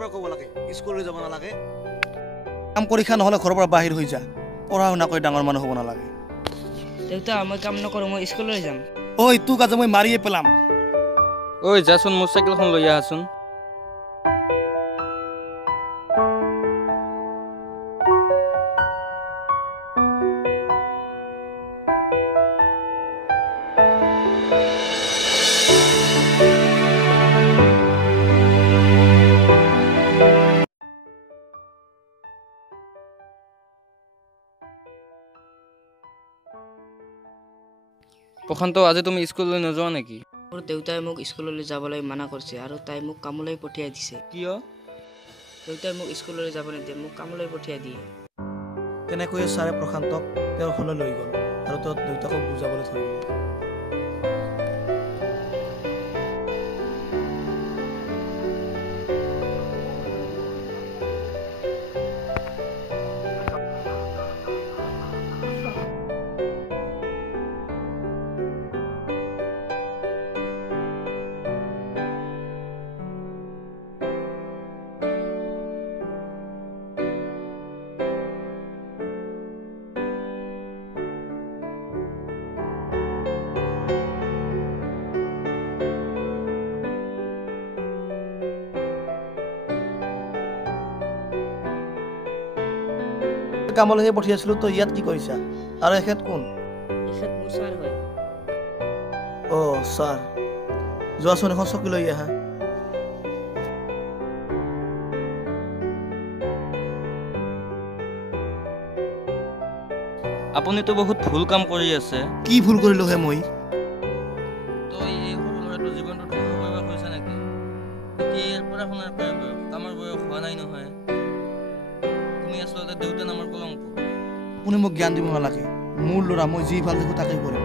বাৰ ক'ব লাগে স্কুললৈ যাব নালাগে কাম পৰীক্ষা নহ'লে ঘৰৰ পৰা বাহিৰ হৈ যা পঢ়া শুনা কৰি ডাঙৰ মানুহ হ'ব নালাগে দেউতা মই কাম নকৰোঁ মই স্কুললৈ যাম ঐ তোক আজি মই মাৰিয়ে পেলাম ঐ যাচোন মোৰ চাইকেলখন লৈ আহাচোন প্ৰশান্ত আজি তুমি স্কুললৈ নোযোৱা নেকি মোৰ দেউতাই মোক স্কুললৈ যাবলৈ মানা কৰিছে আৰু তাই মোক কামলৈ পঠিয়াই দিছে কিয় দেউতাই মোক স্কুললৈ যাব নিদিয়ে মোক কামলৈ পঠিয়াই দিয়ে তেনেকৈয়ে ছাৰে প্ৰশান্তক তেওঁৰ ঘৰলৈ লৈ গ'ল আৰু তেওঁ দেউতাকক বুজাবলৈ ধৰিলে কামলৈহে পঠিয়াইছিলোঁ তই ইয়াত কি কৰিছা আৰু এখেত কোন এখেত মোৰ ছাৰ হয় অ' ছাৰ যোৱাচোন এখন চকী লৈ আহা আপুনিতো বহুত ভুল কাম কৰি আছে কি ভুল কৰিলোঁ হে মই তই এই সৰু ল'ৰাটোৰ জীৱনটো ধ্বংস কৰিব খুজিছা নেকি এতিয়া ইয়াৰ পঢ়া শুনাৰ কামৰ বয়স হোৱা নাই নহয় তুমি আচলতে দেউতা নামৰ কলংক আপুনি মোক জ্ঞান দিব নালাগে মোৰ ল'ৰা মই যি ভাল দেখোঁ তাকেই কৰিম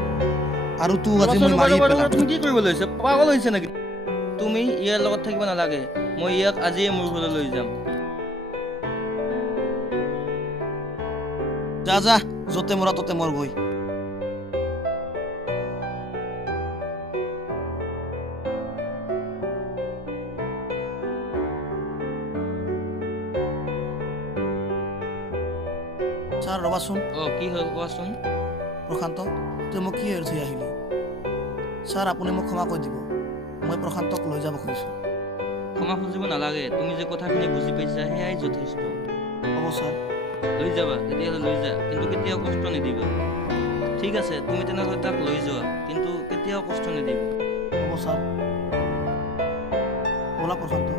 আৰু তোক আজি মই মাৰি পেলাম তুমি কি কৰিব লৈছা পাগল হৈছে নেকি তুমি ইয়াৰ লগত থাকিব নালাগে মই ইয়াক আজিয়ে মোৰ ঘৰলৈ লৈ যাম যা যা য'তে মৰা ততে মৰ গৈ ছাৰ ৰ'বাচোন কি হ'ল কোৱাচোন প্ৰশান্ত তই মোক কি এৰি থৈ আহিলি ছাৰ আপুনি মোক ক্ষমা কৰি দিব মই প্ৰশান্তক লৈ যাব খুজিছোঁ ক্ষমা খুজিব নালাগে তুমি যে কথাখিনি বুজি পাইছা সেয়াই যথেষ্ট হ'ব ছাৰ লৈ যাবা তেতিয়াহ'লে লৈ যা কিন্তু কেতিয়াও কষ্ট নিদিবা ঠিক আছে তুমি তেনেহ'লে তাক লৈ যোৱা কিন্তু কেতিয়াও কষ্ট নিদিবা হ'ব ছাৰ ব'লা প্ৰশান্ত